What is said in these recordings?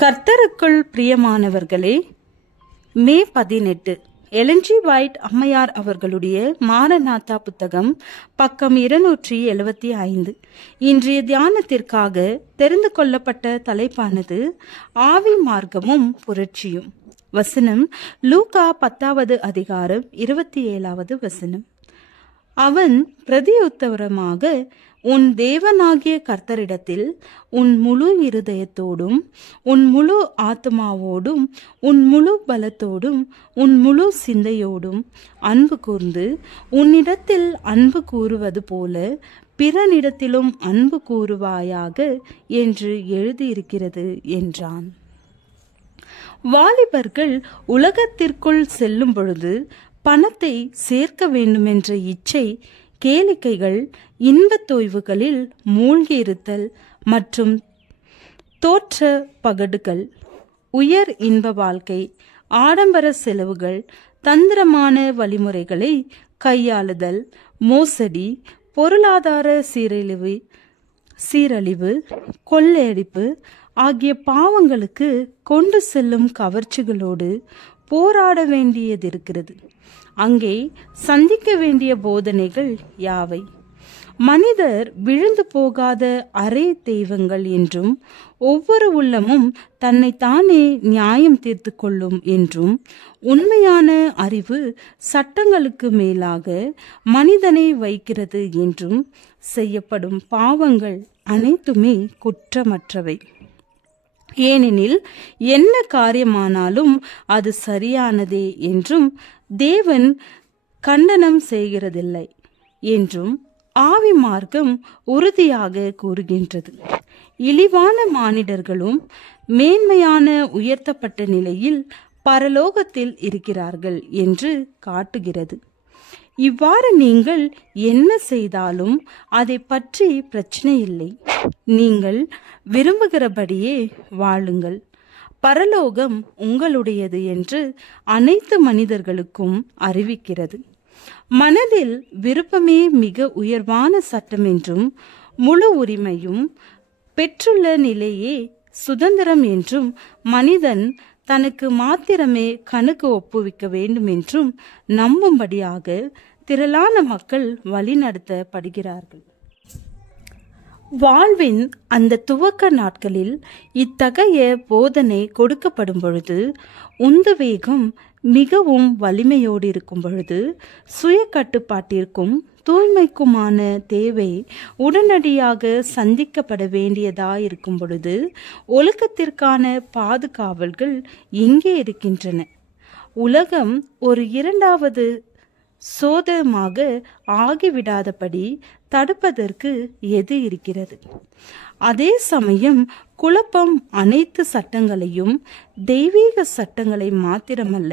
கர்த்தருக்குள் பிரியமானவர்களே, மே 18 Ellen G white அம்மையார் அவர்களுடைய மாரநாதா புத்தகம், பக்கம் 275. இன்றைய தியானத்திற்காக தெரிந்து கொள்ளப்பட்ட தலைப்பானது ஆவி மார்க்கமும் புரட்சியும். வசனம் லூக்கா 10வது அதிகாரம் 27வது வசனம். அவன் பிரதியுத்தரமாக, உன் தேவனாகிய கர்த்தரிடத்தில் உன் முழு இருதயத்தோடும் உன் முழு ஆத்மாவோடும் உன் முழு பலத்தோடும் உன் முழு சிந்தையோடும் அன்பு கூர்ந்து உன்னிடத்தில் அன்பு கூறுவது போல பிறனிடத்திலும் அன்பு கூறுவாயாக என்று எழுதியிருக்கிறது என்றான். வாலிபர்கள் உலகத்திற்குள் செல்லும் பொழுது பணத்தை சேர்க்க வேண்டுமென்ற இச்சை, கேளிக்கைகள், இன்பத் தொய்வுகளில் மூழ்கியிருத்தல் மற்றும் தோற்ற பகடுகள், உயர் இன்ப வாழ்க்கை, ஆடம்பர செலவுகள், தந்திரமான வழிமுறைகளை கையாளுதல், மோசடி, பொருளாதார சீரழிவு, கொள்ளையடிப்பு ஆகிய பாவங்களுக்கு கொண்டு செல்லும் கவர்ச்சிகளோடு போராட வேண்டியதிருக்கிறது. அங்கே சந்திக்க வேண்டிய போதனைகள் யாவை? மனிதர் விழுந்து போகாத அரை தெய்வங்கள் என்றும், ஒவ்வொரு உள்ளமும் தன்னைத்தானே நியாயம் தீர்த்து கொள்ளும் என்றும், உண்மையான அறிவு சட்டங்களுக்கு மேலாக மனிதனை வைக்கிறது என்றும், செய்யப்படும் பாவங்கள் அனைத்துமே குற்றமற்றவை. ஏனெனில் என்ன காரியமானாலும் அது சரியானதே என்றும் தேவன் கண்டனம் செய்கிறதில்லை என்றும் ஆவி மார்க்கம் உறுதியாக கூறுகின்றது. இழிவான மானிடர்களும் மேன்மையான உயர்த்தப்பட்ட நிலையில் பரலோகத்தில் இருக்கிறார்கள் என்று காட்டுகிறது. இவ்வாறு நீங்கள் என்ன செய்தாலும் அதை பற்றி பிரச்சனை இல்லை. நீங்கள் விரும்புகிறபடியே வாழுங்கள், பரலோகம் உங்களுடையது என்று அனைத்து மனிதர்களுக்கும் அறிவிக்கிறது. மனதில் விருப்பமே மிக உயர்வான சட்டம் என்றும், முழு உரிமையும் பெற்றுள்ள நிலையே சுதந்திரம் என்றும், மனிதன் தனக்கு மாத்திரமே கணக்கு ஒப்புவிக்க வேண்டும் என்றும் நம்பும்படியாக திரளான மக்கள் வழிநடத்தப்படுகிறார்கள். வாழ்வின் அந்த துவக்க நாட்களில் இத்தகைய போதனை கொடுக்கப்படும் பொழுது, உந்துவேகம் மிகவும் வலிமையோடு இருக்கும் பொழுது, சுய கட்டுப்பாட்டிற்கும் தூய்மைக்குமான தேவை உடனடியாக சந்திக்கப்பட வேண்டியதாயிருக்கும் பொழுது, ஒழுக்கத்திற்கான பாதுகாவல்கள் எங்கே இருக்கின்றன? உலகம் ஒரு இரண்டாவது சோதமாக ஆகிவிடாதபடி தடுப்பதற்கு எது இருக்கிறது? அதே சமயம் குழப்பம் அனைத்து சட்டங்களையும், தெய்வீக சட்டங்களை மாத்திரமல்ல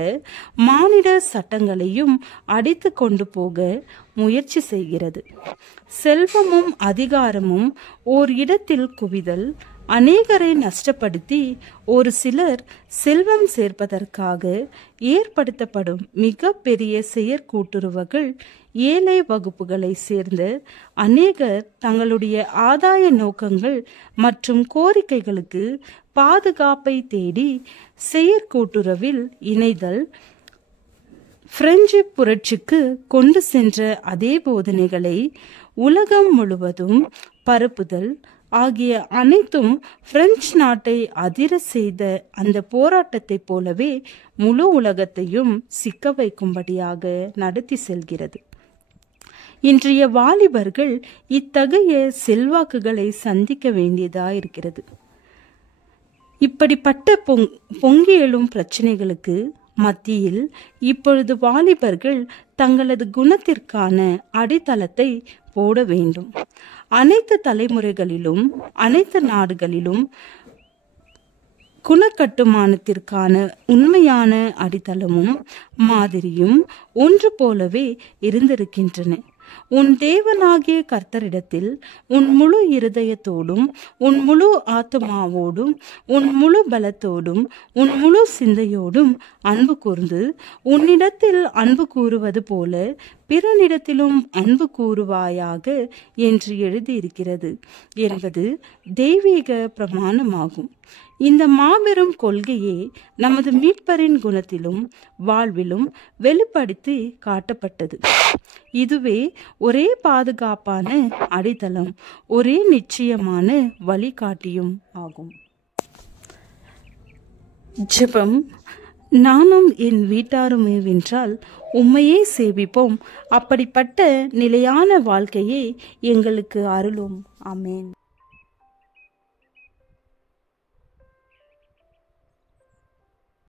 மானிட சட்டங்களையும் அடித்து கொண்டு போக முயற்சி செய்கிறது. செல்வமும் அதிகாரமும் ஓர் இடத்தில் குவிதல் அநேகரை நஷ்டப்படுத்தி, ஒரு சிலர் செல்வம் சேர்ப்பதற்காக ஏற்படுத்தப்படும் மிக பெரிய செயற்கூட்டுறவுகள் ஏழை வகுப்புகளை சேர்ந்த அநேகர் தங்களுடைய ஆதாய நோக்கங்கள் மற்றும் கோரிக்கைகளுக்கு பாதுகாப்பை தேடி செயற்கூட்டுறவில் இணைதல், பிரெஞ்சு புரட்சிக்கு கொண்டு சென்ற அதே போதனைகளை உலகம் முழுவதும் பரப்புதல் ஆகிய அனைத்தும் பிரெஞ்சு நாட்டை அதிர செய்த அந்த போராட்டத்தை போலவே முழு உலகத்தையும் சிக்க வைக்கும்படியாக நடத்தி செல்கிறது. இன்றைய வாலிபர்கள் இத்தகைய செல்வாக்குகளை சந்திக்க வேண்டியதாயிருக்கிறது. இப்படிப்பட்ட பொங்கி எழும் பிரச்சனைகளுக்கு மத்தியில் இப்பொழுது வாலிபர்கள் தங்களது குணத்திற்கான அடித்தளத்தை போட வேண்டும். அனைத்து தலைமுறைகளிலும் அனைத்து நாடுகளிலும் குணக்கட்டுமானத்திற்கான உண்மையான அடித்தளமும் மாதிரியும் ஒன்று போலவே இருந்திருக்கின்றன. உன் தேவனாகிய கர்த்தரிடத்தில் உன் முழு இருதயத்தோடும் உன் முழு ஆத்மாவோடும் உன் முழு பலத்தோடும் உன் முழு சிந்தையோடும் அன்பு கூர்ந்து உன்னிடத்தில் அன்பு கூறுவது போல பிறனிடத்திலும் அன்பு கூறுவாயாக என்று எழுதியிருக்கிறது என்பது தெய்வீக பிரமாணமாகும். இந்த மாபெரும் கொள்கையே நமது மீட்பரின் குணத்திலும் வாழ்விலும் வெளிப்படுத்தி காட்டப்பட்டது. இதுவே ஒரே பாதுகாப்பான அடித்தளம், ஒரே நிச்சயமான வழிகாட்டியும் ஆகும். ஜெபம். நானும் என் வீட்டாருமே வென்றால் உம்மையே சேவிப்போம். அப்படிப்பட்ட நிலையான வாழ்க்கையை எங்களுக்கு அருளும். ஆமென்.